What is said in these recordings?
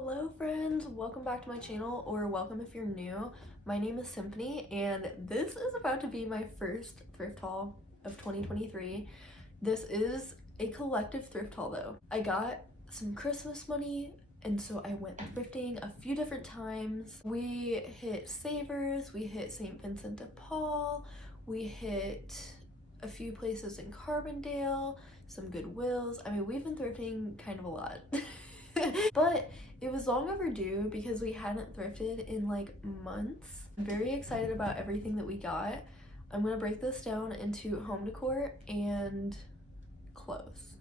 Hello friends, welcome back to my channel, or welcome if you're new. My name is Symphony and this is about to be my first thrift haul of 2023. This is a collective thrift haul though. I got some Christmas money and so I went thrifting a few different times. We hit Savers, we hit St. Vincent de Paul, we hit a few places in Carbondale, some Goodwills. I mean, we've been thrifting kind of a lot. But it was long overdue because we hadn't thrifted in like months. I'm very excited about everything that we got. I'm gonna break this down into home decor and clothes.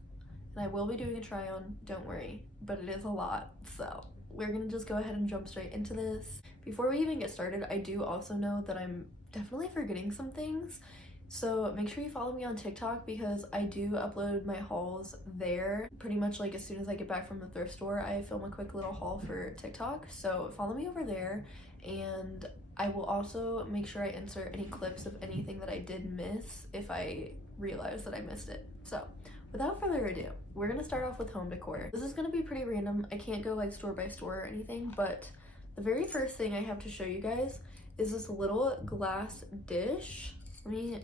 And I will be doing a try on, don't worry, but it is a lot. So we're gonna just go ahead and jump straight into this. Before we even get started, I do also know that I'm definitely forgetting some things. So make sure you follow me on TikTok because I do upload my hauls there. Pretty much like as soon as I get back from the thrift store, I film a quick little haul for TikTok. So follow me over there, and I will also make sure I insert any clips of anything that I did miss if I realize that I missed it. So without further ado, we're gonna start off with home decor. This is gonna be pretty random. I can't go like store by store or anything, but the very first thing I have to show you guys is this little glass dish. Let me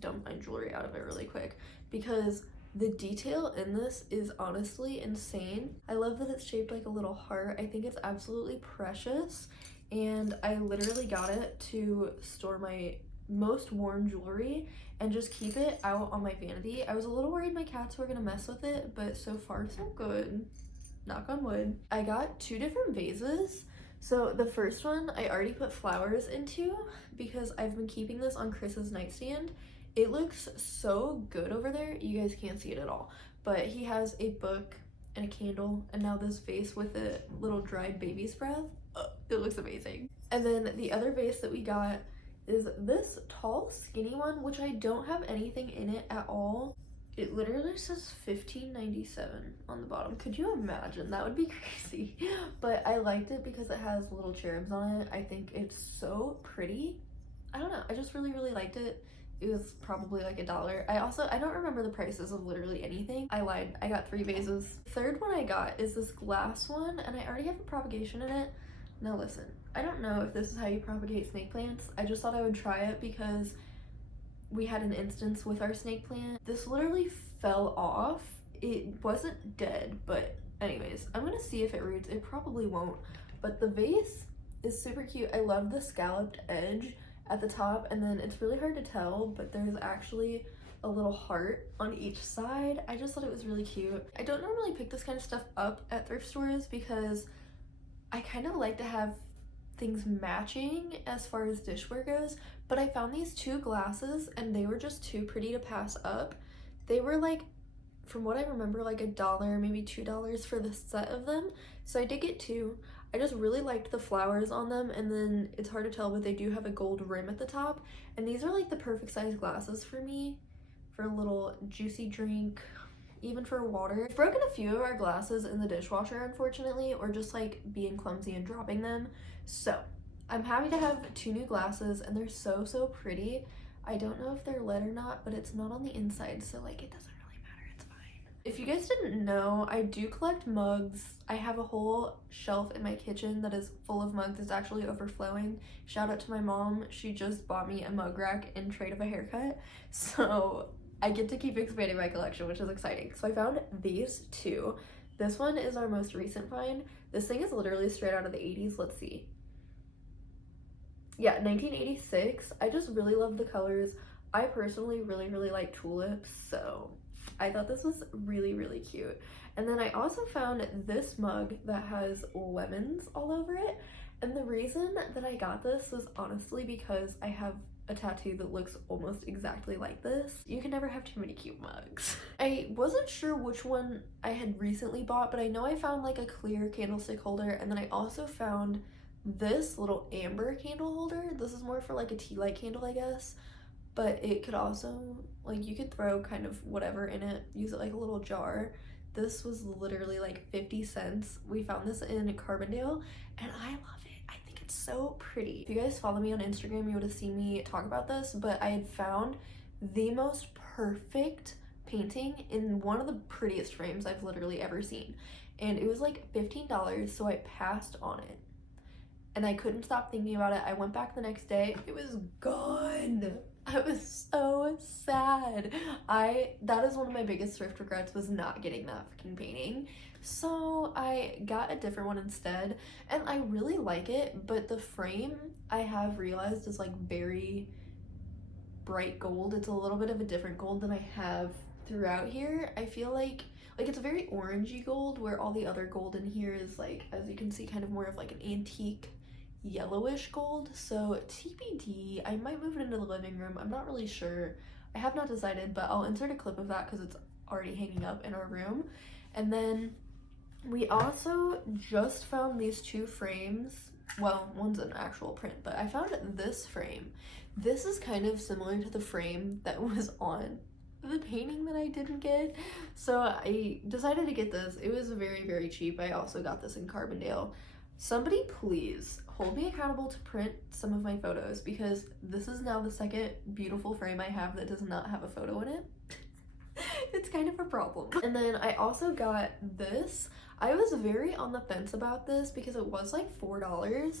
dump my jewelry out of it really quick because the detail in this is honestly insane. I love that it's shaped like a little heart. I think it's absolutely precious, and I literally got it to store my most worn jewelry and just keep it out on my vanity. I was a little worried my cats were gonna mess with it, but so far so good. Knock on wood. I got two different vases. So the first one I already put flowers into because I've been keeping this on Chris's nightstand. It looks so good over there. You guys can't see it at all, but he has a book and a candle and now this vase with a little dried baby's breath. It looks amazing. And then the other vase that we got is this tall skinny one, which I don't have anything in it at all. It literally says $15.97 on the bottom. Could you imagine? That would be crazy. But I liked it because it has little cherubs on it. I think it's so pretty. I don't know. I just really liked it. It was probably like $1. I don't remember the prices of literally anything. I lied. I got 3 vases. The third one I got is this glass one, and I already have a propagation in it. Now listen, I don't know if this is how you propagate snake plants. I just thought I would try it because we had an instance with our snake plant. This literally fell off. It wasn't dead, but anyways, I'm gonna see if it roots. It probably won't, but the vase is super cute. I love the scalloped edge at the top, and then it's really hard to tell, but there's actually a little heart on each side. I just thought it was really cute. I don't normally pick this kind of stuff up at thrift stores because I kind of like to have things matching as far as dishware goes, but I found these 2 glasses and they were just too pretty to pass up. They were like, from what I remember, like $1, maybe $2 for the set of them. So I did get 2. I just really liked the flowers on them, and then it's hard to tell, but they do have a gold rim at the top. And these are like the perfect size glasses for me, for a little juicy drink, even for water. I've broken a few of our glasses in the dishwasher, unfortunately, or just like being clumsy and dropping them. So I'm happy to have 2 new glasses, and they're so pretty. I don't know if they're lead or not, but it's not on the inside, so like it doesn't really matter. It's fine. If you guys didn't know, I do collect mugs. I have a whole shelf in my kitchen that is full of mugs. It's actually overflowing. Shout out to my mom. She just bought me a mug rack in trade of a haircut, so I get to keep expanding my collection, which is exciting. So I found these 2. This one is our most recent find. This thing is literally straight out of the 80s. Let's see. Yeah, 1986. I just really love the colors. I personally really like tulips, so I thought this was really cute. And then I also found this mug that has lemons all over it. And the reason that I got this was honestly because I have a tattoo that looks almost exactly like this. You can never have too many cute mugs. I wasn't sure which one I had recently bought, but I know I found like a clear candlestick holder, and then I also found this little amber candle holder. This is more for like a tea light candle, I guess, but it could also, like, you could throw kind of whatever in it, use it like a little jar. This was literally like 50 cents. We found this in Carbondale, and I love it. I think it's so pretty. If you guys follow me on Instagram, you would have seen me talk about this, but I had found the most perfect painting in one of the prettiest frames I've literally ever seen. and it was like $15, so I passed on it. And I couldn't stop thinking about it. I went back the next day, it was gone. I was so sad. That is one of my biggest thrift regrets, was not getting that fucking painting. So I got a different one instead, and I really like it, but the frame I have realized is like very bright gold. It's a little bit of a different gold than I have throughout here. I feel like it's a very orangey gold, where all the other gold in here is like, as you can see, kind of more of like an antique yellowish gold. So TBD, I might move it into the living room. I'm not really sure. I have not decided, but I'll insert a clip of that because it's already hanging up in our room. And then we also just found these two frames. Well, one's an actual print, but I found this frame. This is kind of similar to the frame that was on the painting that I didn't get, so I decided to get this. It was very, very cheap. I also got this in Carbondale. Somebody please hold me accountable to print some of my photos, because this is now the second beautiful frame I have that does not have a photo in it. It's kind of a problem. And then I also got this. I was very on the fence about this because it was like $4,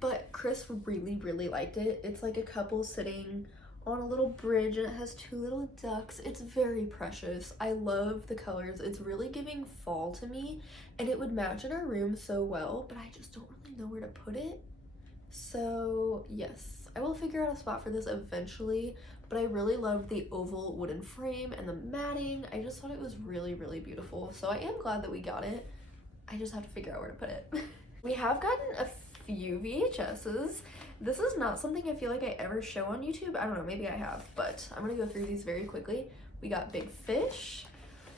but Chris really, really liked it. It's like a couple sitting on a little bridge, and it has two little ducks. It's very precious. I love the colors. It's really giving fall to me, and it would match in our room so well, but I just don't really know where to put it. So yes, I will figure out a spot for this eventually, but I really loved the oval wooden frame and the matting. I just thought it was really, really beautiful. So I am glad that we got it. I just have to figure out where to put it. We have gotten a few VHSs. This is not something I feel like I ever show on YouTube. I don't know, maybe I have, but I'm gonna go through these very quickly. We got Big Fish.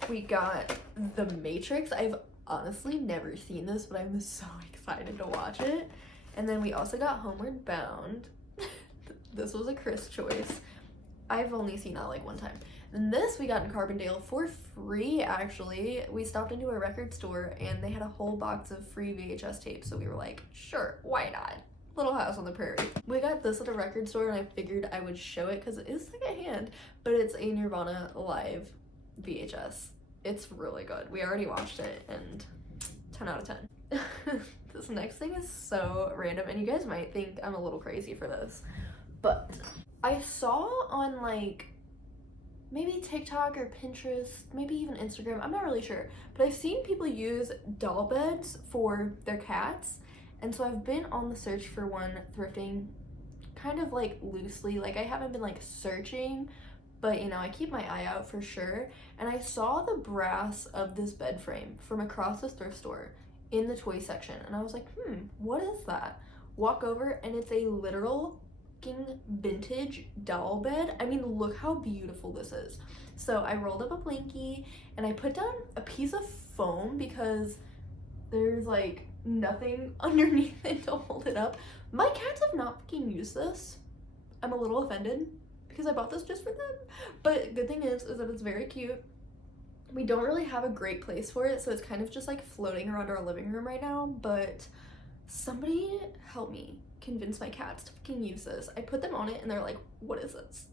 We got The Matrix. I've honestly never seen this, but I'm so excited to watch it. And then we also got Homeward Bound. This was a Chris choice. I've only seen that like one time. And this we got in Carbondale for free, actually. We stopped into a record store and they had a whole box of free VHS tapes, so we were like, sure, why not? Little House on the Prairie. We got this at a record store, and I figured I would show it because it is secondhand, but it's a Nirvana live VHS. It's really good. We already watched it, and 10 out of 10. This next thing is so random, and you guys might think I'm a little crazy for this, but I saw on like maybe TikTok or Pinterest, maybe even Instagram, I'm not really sure, but I've seen people use doll beds for their cats. And so I've been on the search for one thrifting kind of like loosely. Like I haven't been like searching, but you know, I keep my eye out for sure. And I saw the brass of this bed frame from across the thrift store in the toy section. And I was like, what is that? Walk over, and it's a literal vintage doll bed. I mean, look how beautiful this is. So I rolled up a blankie and I put down a piece of foam because there's like nothing underneath it to hold it up. My cats have not fucking used this. I'm a little offended because I bought this just for them. But good thing is that it's very cute. We don't really have a great place for it, so it's kind of just like floating around our living room right now, but somebody help me convince my cats to fucking use this. I put them on it and they're like, what is this?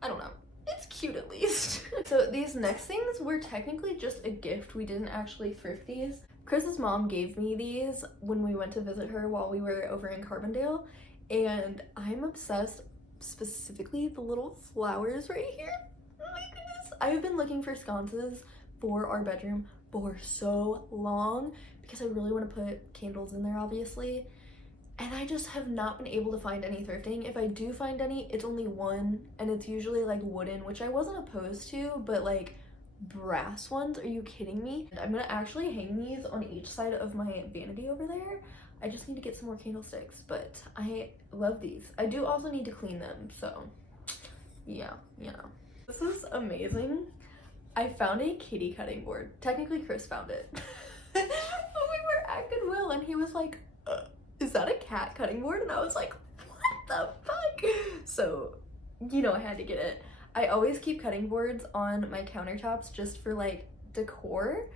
I don't know. It's cute at least. So these next things were technically just a gift. We didn't actually thrift these. Chris's mom gave me these when we went to visit her while we were over in Carbondale, and I'm obsessed, specifically the little flowers right here. Oh my goodness. I've been looking for sconces for our bedroom for so long because I really want to put candles in there, obviously, and I just have not been able to find any thrifting. If I do find any, it's only one, and it's usually like wooden, which I wasn't opposed to, but like brass ones, are you kidding me? I'm gonna actually hang these on each side of my vanity over there. I just need to get some more candlesticks, but I love these. I do also need to clean them, so yeah, you know. This is amazing. I found a kitty cutting board. Technically Chris found it. But we were at Goodwill and he was like, is that a cat cutting board? And I was like, what the fuck? So, you know, I had to get it. I always keep cutting boards on my countertops just for like decor,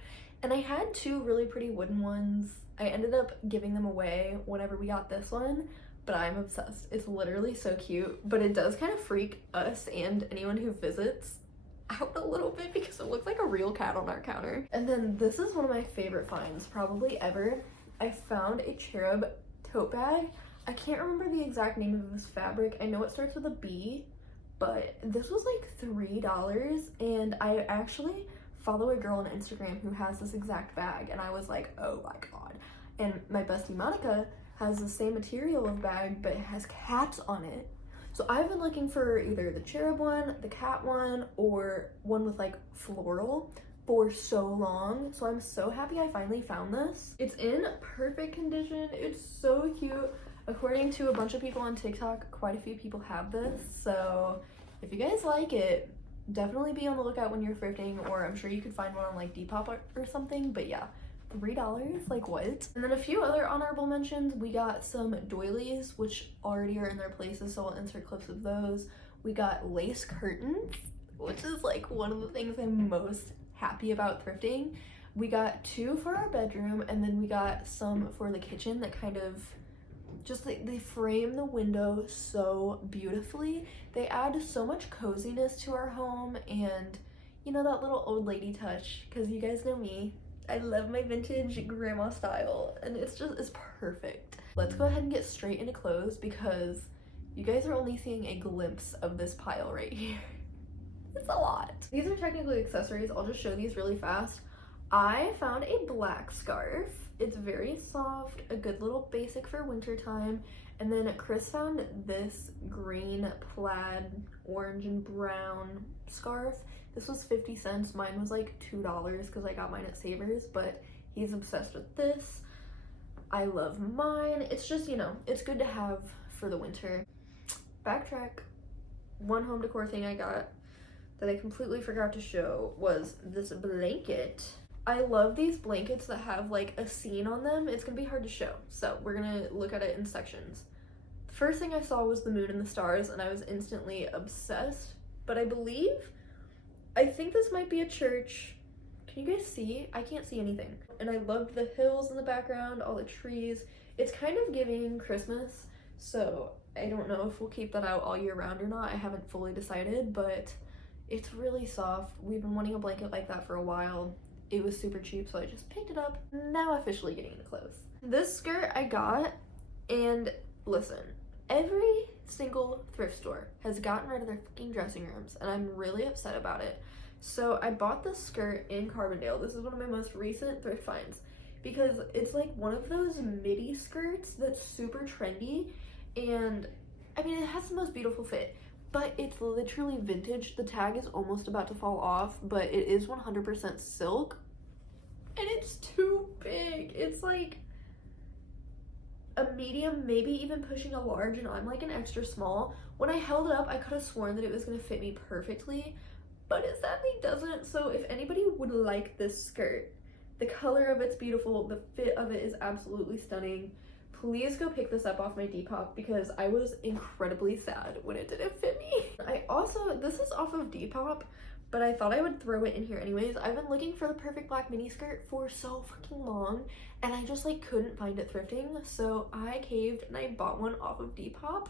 and I had two really pretty wooden ones. I ended up giving them away whenever we got this one, but I'm obsessed. It's literally so cute, but it does kind of freak us and anyone who visits out a little bit because it looks like a real cat on our counter. And then this is one of my favorite finds probably ever. I found a cherub tote bag. I can't remember the exact name of this fabric. I know it starts with a B, but this was like $3, and I actually follow a girl on Instagram who has this exact bag, and I was like, oh my god. And my bestie Monica has the same material of bag, but it has cats on it. So I've been looking for either the cherub one, the cat one, or one with like floral for so long. So I'm so happy I finally found this. It's in perfect condition. It's so cute. According to a bunch of people on TikTok, quite a few people have this. So if you guys like it, definitely be on the lookout when you're thrifting, or I'm sure you could find one on like Depop or something. But yeah, $3, like what? And then a few other honorable mentions. We got some doilies, which already are in their places, so I'll insert clips of those. We got lace curtains, which is like one of the things I'm most happy about thrifting. We got 2 for our bedroom, and then we got some for the kitchen that kind of just they frame the window so beautifully. They add so much coziness to our home, and you know, that little old lady touch, because you guys know me, I love my vintage grandma style, and it's perfect. Let's go ahead and get straight into clothes because you guys are only seeing a glimpse of this pile right here. It's a lot. These are technically accessories. I'll just show these really fast. I found a black scarf. It's very soft, a good little basic for winter time. And then Chris found this green plaid, orange and brown scarf. This was 50 cents. Mine was like $2 because I got mine at Savers, but he's obsessed with this. I love mine. It's just, you know, it's good to have for the winter. Backtrack. One home decor thing I got that I completely forgot to show was this blanket. I love these blankets that have like a scene on them. It's gonna be hard to show, so we're gonna look at it in sections. The first thing I saw was the moon and the stars, and I was instantly obsessed. But I think this might be a church. Can you guys see? I can't see anything. And I loved the hills in the background, all the trees. It's kind of giving Christmas, so I don't know if we'll keep that out all year round or not. I haven't fully decided, but it's really soft. We've been wanting a blanket like that for a while. It was super cheap, so I just picked it up. Now officially getting into clothes. This skirt I got, and listen, every single thrift store has gotten rid of their fucking dressing rooms, and I'm really upset about it. So I bought this skirt in Carbondale. This is one of my most recent thrift finds because it's like one of those midi skirts that's super trendy, and I mean, it has the most beautiful fit, but it's literally vintage. The tag is almost about to fall off, but it is 100% silk, and it's too big. It's like a medium, maybe even pushing a large, and I'm like an extra small. When I held it up, I could have sworn that it was gonna fit me perfectly, but it sadly doesn't. So if anybody would like this skirt, the color of it's beautiful, the fit of it is absolutely stunning, please go pick this up off my Depop because I was incredibly sad when it didn't fit me. This is off of Depop, but I thought I would throw it in here anyways. I've been looking for the perfect black mini skirt for so fucking long, and I just like couldn't find it thrifting, so I caved and I bought one off of Depop.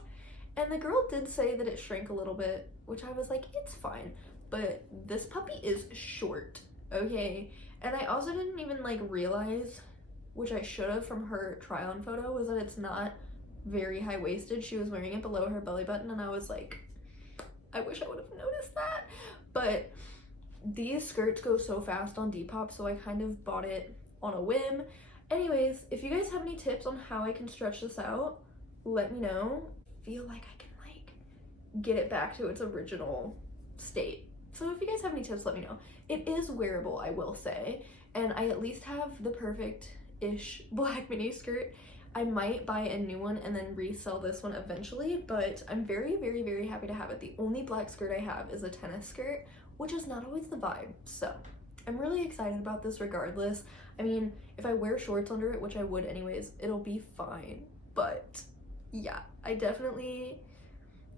And the girl did say that it shrank a little bit, which I was like, it's fine, but this puppy is short, okay? And I also didn't even like realize, which I should have from her try-on photo, was that it's not very high-waisted. She was wearing it below her belly button, and I was like, I wish I would have noticed that. But these skirts go so fast on Depop, so I kind of bought it on a whim. Anyways, if you guys have any tips on how I can stretch this out, let me know. I feel like I can like get it back to its original state. So if you guys have any tips, let me know. It is wearable, I will say, and I at least have the perfect-ish black mini skirt. I might buy a new one and then resell this one eventually, but I'm very, very, very happy to have it. The only black skirt I have is a tennis skirt, which is not always the vibe, so I'm really excited about this regardless. I mean, if I wear shorts under it, which I would anyways, it'll be fine, but yeah,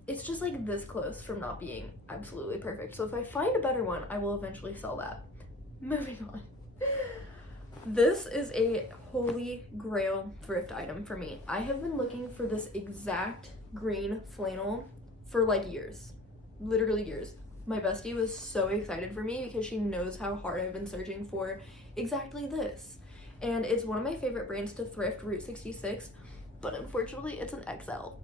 it's just like this close from not being absolutely perfect. So if I find a better one, I will eventually sell that. Moving on. This is a holy grail thrift item for me. I have been looking for this exact green flannel for like years, literally years. My bestie was so excited for me because she knows how hard I've been searching for exactly this. And it's one of my favorite brands to thrift, Route 66, but unfortunately it's an XL.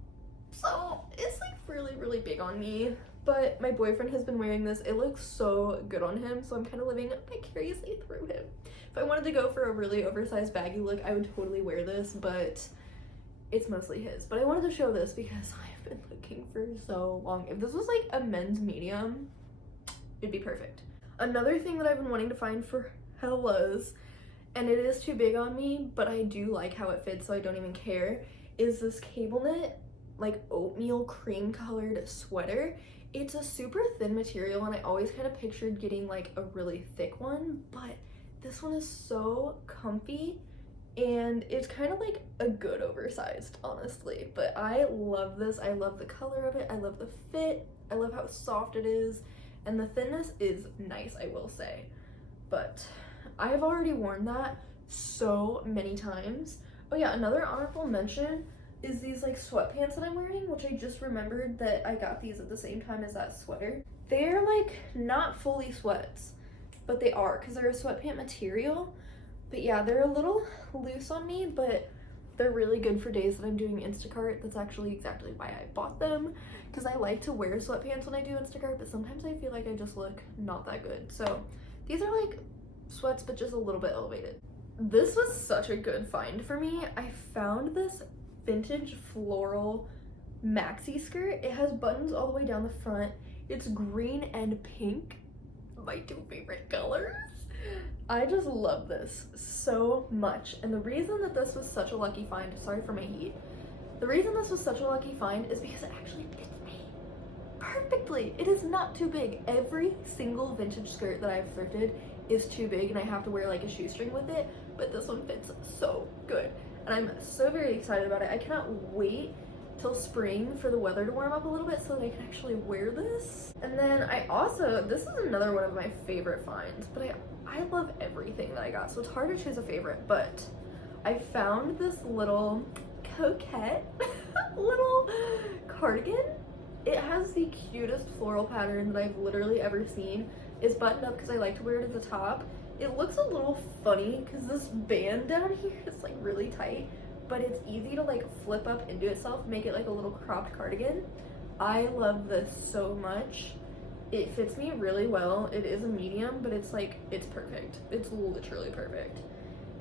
So it's like really, really big on me. But my boyfriend has been wearing this. It looks so good on him, so I'm kind of living vicariously through him. If I wanted to go for a really oversized baggy look, I would totally wear this, but it's mostly his. But I wanted to show this because I've been looking for so long. If this was like a men's medium, it'd be perfect. Another thing that I've been wanting to find for hellas, and it is too big on me, but I do like how it fits, so I don't even care, is this cable knit, like oatmeal cream colored sweater. It's a super thin material, and I always kind of pictured getting like a really thick one, but this one is so comfy, and it's kind of like a good oversized, honestly. But I love this. I love the color of it. I love the fit. I love how soft it is, and the thinness is nice, I will say. But I've already worn that so many times. Oh yeah, another honorable mention is these like sweatpants that I'm wearing, which I just remembered that I got these at the same time as that sweater. They're like not fully sweats, but they are, because they're a sweatpant material. But yeah, they're a little loose on me, but they're really good for days that I'm doing Instacart. That's actually exactly why I bought them, because I like to wear sweatpants when I do Instacart, but sometimes I feel like I just look not that good. So these are like sweats, but just a little bit elevated. This was such a good find for me. I found this vintage floral maxi skirt. It has buttons all the way down the front. It's green and pink, my two favorite colors. I just love this so much, and the reason that this was such a lucky find, sorry for my heat, the reason this was such a lucky find is because it actually fits me perfectly. It is not too big. Every single vintage skirt that I've thrifted is too big, and I have to wear like a shoestring with it, but this one fits so good. And I'm so very excited about it. I cannot wait till spring for the weather to warm up a little bit so that I can actually wear this. And then I also, this is another one of my favorite finds, but I love everything that I got, so it's hard to choose a favorite, but I found this little coquette little cardigan. It has the cutest floral pattern that I've literally ever seen. It's buttoned up because I like to wear it at the top. It looks a little funny because this band down here is like really tight, but it's easy to like flip up into itself, make it like a little cropped cardigan. I love this so much. It fits me really well. It is a medium, but it's like, it's perfect. It's literally perfect.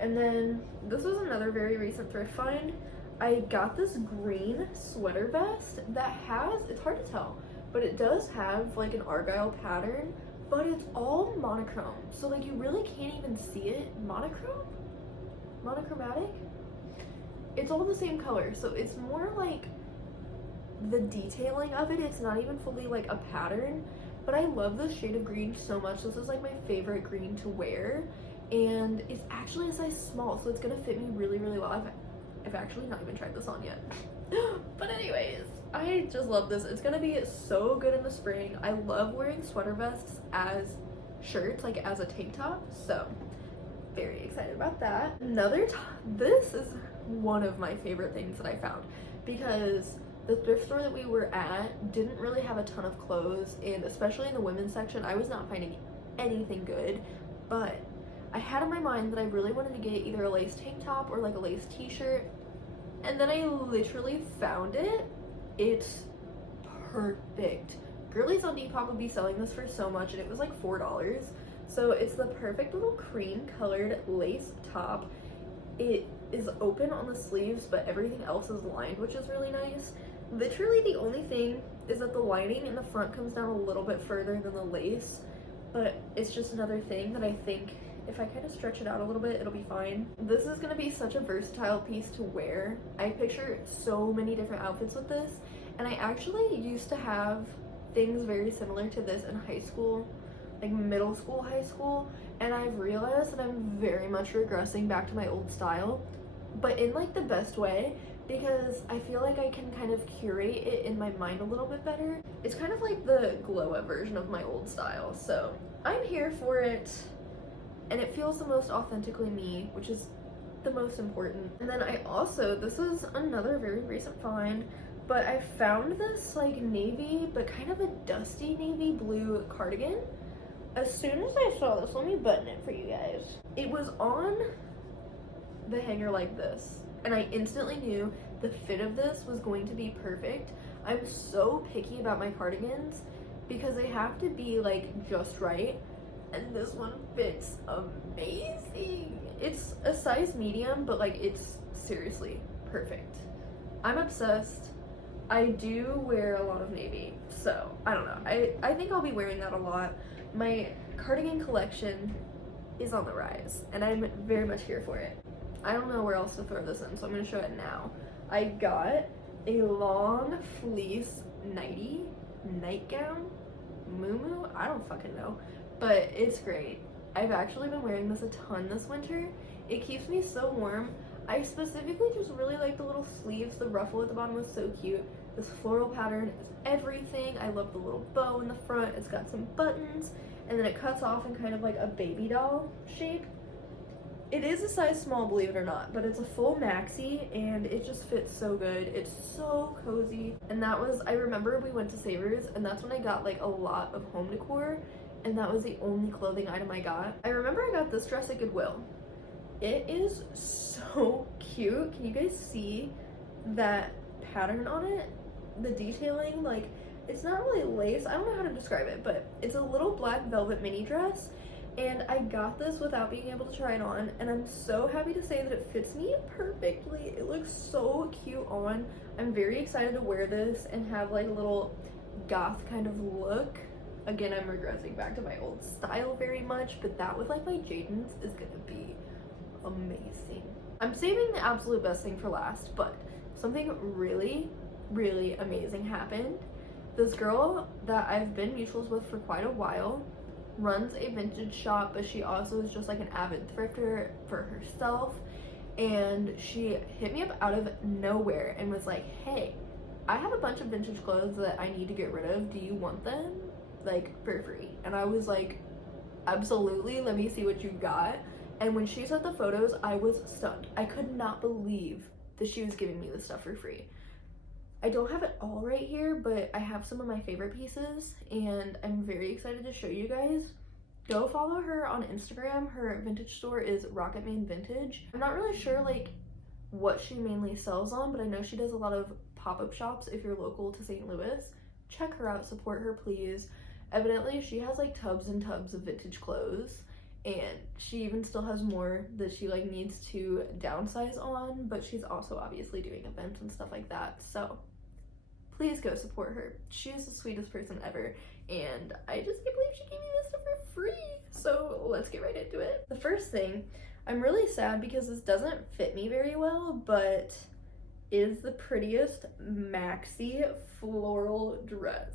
And then this was another very recent thrift find. I got this green sweater vest that has, it's hard to tell, but it does have like an argyle pattern, but it's all monochrome, so like you really can't even see it. Monochromatic? It's all the same color, so it's more like the detailing of it. It's not even fully like a pattern, but I love this shade of green so much. This is like my favorite green to wear, and it's actually a size small, so it's gonna fit me really, really well. I've actually not even tried this on yet. But anyways, I just love this. It's gonna be so good in the spring. I love wearing sweater vests as shirts, like as a tank top, so very excited about that. This is one of my favorite things that I found, because the thrift store that we were at didn't really have a ton of clothes, and especially in the women's section, I was not finding anything good, but I had in my mind that I really wanted to get either a lace tank top or like a lace t-shirt, and then I literally found it. It's perfect. Girlies on Depop would be selling this for so much, and it was like $4. So it's the perfect little cream colored lace top. It is open on the sleeves, but everything else is lined, which is really nice. Literally the only thing is that the lining in the front comes down a little bit further than the lace, but it's just another thing that I think if I kind of stretch it out a little bit, it'll be fine. This is gonna be such a versatile piece to wear. I picture so many different outfits with this, and I actually used to have things very similar to this in high school, like middle school, high school, and I've realized that I'm very much regressing back to my old style, but in like the best way, because I feel like I can kind of curate it in my mind a little bit better. It's kind of like the glow up version of my old style, so I'm here for it. And it feels the most authentically me, which is the most important. And then I also, this is another very recent find, but I found this like navy, but kind of a dusty navy blue cardigan. As soon as I saw this, let me button it for you guys. It was on the hanger like this, and I instantly knew the fit of this was going to be perfect. I'm so picky about my cardigans because they have to be like just right, and this one fits amazing. It's a size medium, but like it's seriously perfect. I'm obsessed. I do wear a lot of navy, so I don't know. I think I'll be wearing that a lot. My cardigan collection is on the rise, and I'm very much here for it. I don't know where else to throw this in, so I'm going to show it now. I got a long fleece nightgown, muumuu, I don't fucking know, but it's great. I've actually been wearing this a ton this winter. It keeps me so warm. I specifically just really like the little sleeves. The ruffle at the bottom was so cute. This floral pattern is everything. I love the little bow in the front. It's got some buttons, and then it cuts off in kind of like a baby doll shape. It is a size small, believe it or not, but it's a full maxi, and it just fits so good. It's so cozy. And that was, I remember we went to Savers, and that's when I got like a lot of home decor, and that was the only clothing item I got. I remember I got this dress at Goodwill. It is so cute. Can you guys see that pattern on it? The detailing, like, it's not really lace. I don't know how to describe it, but it's a little black velvet mini dress, and I got this without being able to try it on, and I'm so happy to say that it fits me perfectly. It looks so cute on. I'm very excited to wear this and have like a little goth kind of look. Again, I'm regressing back to my old style very much, but that with like my Jadens is gonna be amazing. I'm saving the absolute best thing for last, but something really amazing happened. This girl that I've been mutuals with for quite a while runs a vintage shop, but she also is just like an avid thrifter for herself, and she hit me up out of nowhere and was like, hey, I have a bunch of vintage clothes that I need to get rid of. Do you want them like for free? And I was like, absolutely, let me see what you got. And when she sent the photos, I was stunned. I could not believe that she was giving me this stuff for free. I don't have it all right here, but I have some of my favorite pieces, and I'm very excited to show you guys. Go follow her on Instagram. Her vintage store is Rocketman Vintage. I'm not really sure like what she mainly sells on, but I know she does a lot of pop-up shops if you're local to St. Louis. Check her out, support her, please. Evidently, she has like tubs and tubs of vintage clothes, and she even still has more that she like needs to downsize on, but she's also obviously doing events and stuff like that, so please go support her. She is the sweetest person ever, and I just can't believe she gave me this stuff for free. So let's get right into it. The first thing, I'm really sad because this doesn't fit me very well, but is the prettiest maxi floral dress.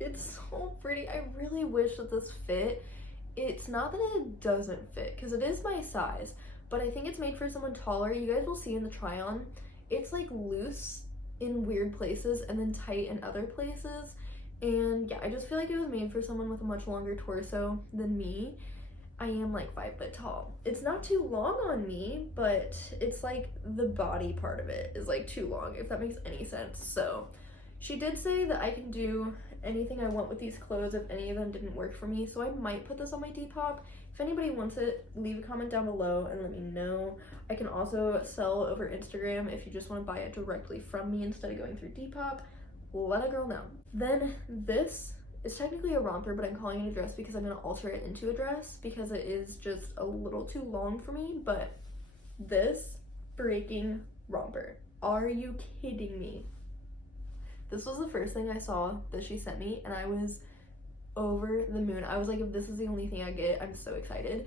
It's so pretty. I really wish that this fit. It's not that it doesn't fit, because it is my size, but I think it's made for someone taller. You guys will see in the try on, it's like loose in weird places and then tight in other places, and yeah, I just feel like it was made for someone with a much longer torso than me. I am like 5 foot tall. It's not too long on me, but it's like the body part of it is like too long, if that makes any sense. So she did say that I can do anything I want with these clothes if any of them didn't work for me, so I might put this on my Depop. If anybody wants it, leave a comment down below and let me know. I can also sell over Instagram if you just want to buy it directly from me instead of going through Depop. Let a girl know. Then this is technically a romper, but I'm calling it a dress because I'm going to alter it into a dress because it is just a little too long for me. But this freaking romper, are you kidding me? This was the first thing I saw that she sent me, and I was over the moon. I was like, if this is the only thing I get, I'm so excited.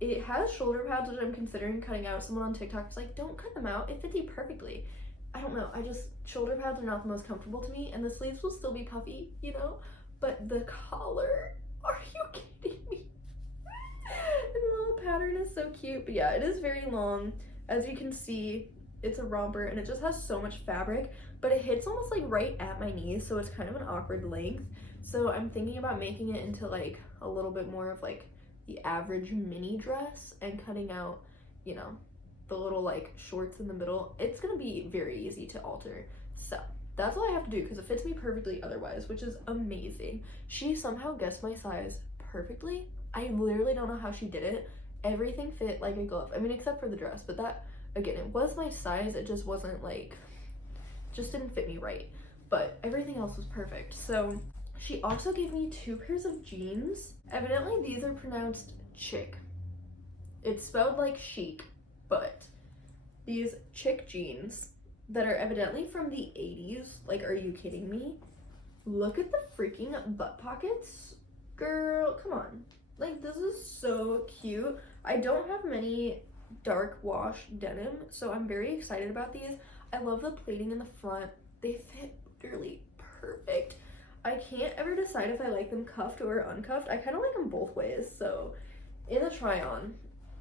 It has shoulder pads, which I'm considering cutting out. Someone on TikTok was like, don't cut them out, it fits you perfectly. I don't know, shoulder pads are not the most comfortable to me, and the sleeves will still be puffy, you know, but the collar, are you kidding me? And the little pattern is so cute. But yeah, it is very long. As you can see, it's a romper, and it just has so much fabric, but it hits almost like right at my knees, so it's kind of an awkward length. So I'm thinking about making it into like a little bit more of like the average mini dress and cutting out, the little like shorts in the middle. It's gonna be very easy to alter. So That's all I have to do because it fits me perfectly otherwise, which is amazing. She somehow guessed my size perfectly. I literally don't know how she did it. Everything fit like a glove. I mean, except for the dress, but that, again, it was my size. It just wasn't like, just didn't fit me right. But everything else was perfect. So she also gave me 2 pairs of jeans. Evidently, these are pronounced chic. It's spelled like chic, but these chic jeans that are evidently from the 80s. Like, are you kidding me? Look at the freaking butt pockets. Girl, come on. Like, this is so cute. I don't have many dark wash denim, so I'm very excited about these. I love the pleating in the front. They fit literally perfect. I can't ever decide if I like them cuffed or uncuffed. I kind of like them both ways, so in the try on,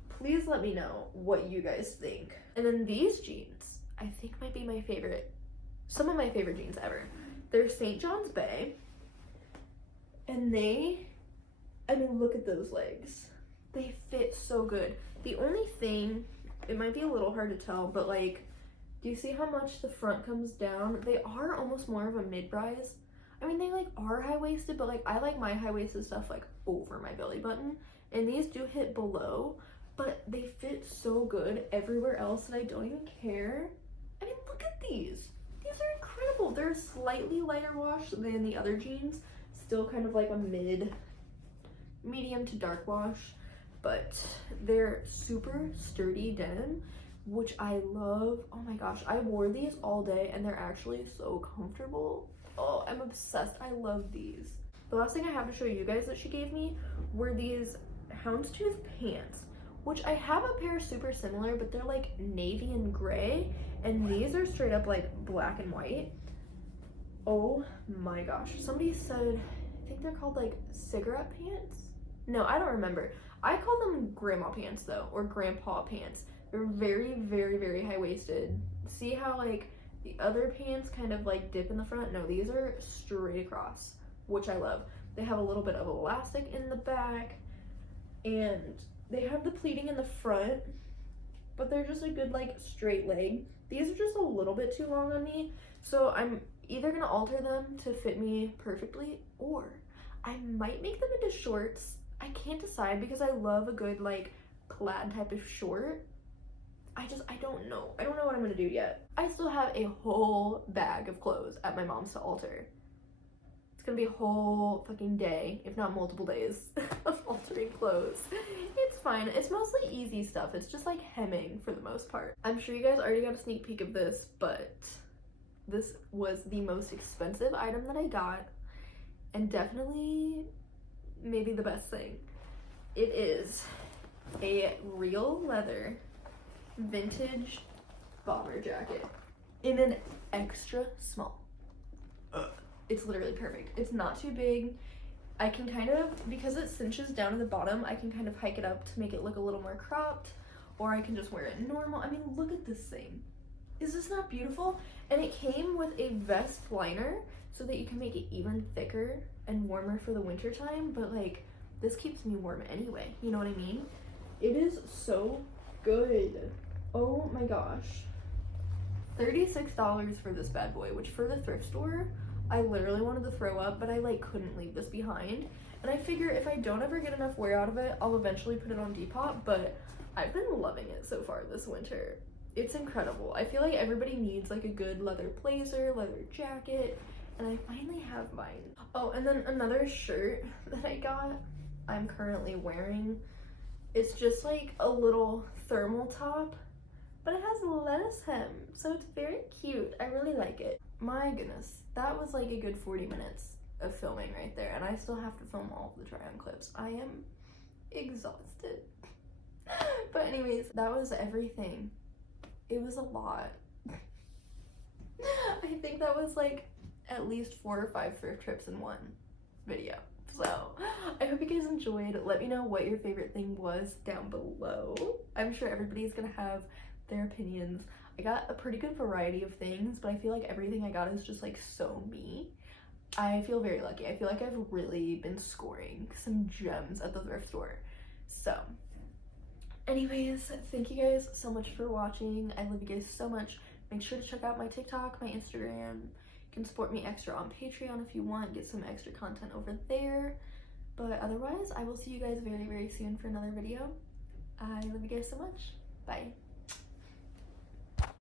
please let me know what you guys think. And then these jeans, I think might be my favorite, some of my favorite jeans ever. They're St. John's Bay, and they, I mean, look at those legs. They fit so good. The only thing, it might be a little hard to tell, but like, do you see how much the front comes down? They are almost more of a mid-rise. I mean, they like are high-waisted, but like I like my high-waisted stuff like over my belly button, and these do hit below, but they fit so good everywhere else that I don't even care. I mean, look at these. These are incredible. They're slightly lighter wash than the other jeans. Still kind of like a medium to dark wash, but they're super sturdy denim, which I love. Oh my gosh, I wore these all day and they're actually so comfortable. Oh, I'm obsessed. I love these. The last thing I have to show you guys that she gave me were these houndstooth pants, which I have a pair super similar, but they're like navy and gray, and these are straight up like black and white. Oh my gosh. Somebody said, I think they're called like cigarette pants. No, I don't remember. I call them grandma pants though, or grandpa pants. They're very, very, very high-waisted. See how like the other pants kind of like dip in the front? No, these are straight across, which I love. They have a little bit of elastic in the back, and they have the pleating in the front, but they're just a good like straight leg. These are just a little bit too long on me, so I'm either gonna alter them to fit me perfectly, or I might make them into shorts. I can't decide because I love a good like plaid type of short. I don't know. I don't know what I'm gonna do yet. I still have a whole bag of clothes at my mom's to alter. It's gonna be a whole fucking day, if not multiple days, of altering clothes. It's fine. It's mostly easy stuff. It's just like hemming for the most part. I'm sure you guys already got a sneak peek of this, but this was the most expensive item that I got, and definitely maybe the best thing. It is a real leather vintage bomber jacket in an extra small. It's literally perfect. It's not too big. I can kind of, because it cinches down to the bottom, I can kind of hike it up to make it look a little more cropped, or I can just wear it normal. I mean, look at this thing. Is this not beautiful? And it came with a vest liner so that you can make it even thicker and warmer for the winter time, but like this keeps me warm anyway, you know what I mean? It is so good. Oh my gosh. $36 for this bad boy, which for the thrift store, I literally wanted to throw up, but I like couldn't leave this behind. And I figure if I don't ever get enough wear out of it, I'll eventually put it on Depop, but I've been loving it so far this winter. It's incredible. I feel like everybody needs like a good leather blazer, leather jacket, and I finally have mine. Oh, and then another shirt that I got, I'm currently wearing. It's just like a little thermal top, but it has less hem, so it's very cute. I really like it. My goodness, that was like a good 40 minutes of filming right there, and I still have to film all of the try-on clips. I am exhausted. But anyways, that was everything. It was a lot. I think that was like at least 4 or 5 thrift trips in one video. So I hope you guys enjoyed. Let me know what your favorite thing was down below. I'm sure everybody's gonna have their opinions. I got a pretty good variety of things, but I feel like everything I got is just like so me. I feel very lucky. I feel like I've really been scoring some gems at the thrift store. So anyways, thank you guys so much for watching. I love you guys so much. Make sure to check out my TikTok, my Instagram. can support me extra on Patreon if you want, get some extra content over there. But otherwise, I will see you guys very, very soon for another video. I love you guys so much. Bye.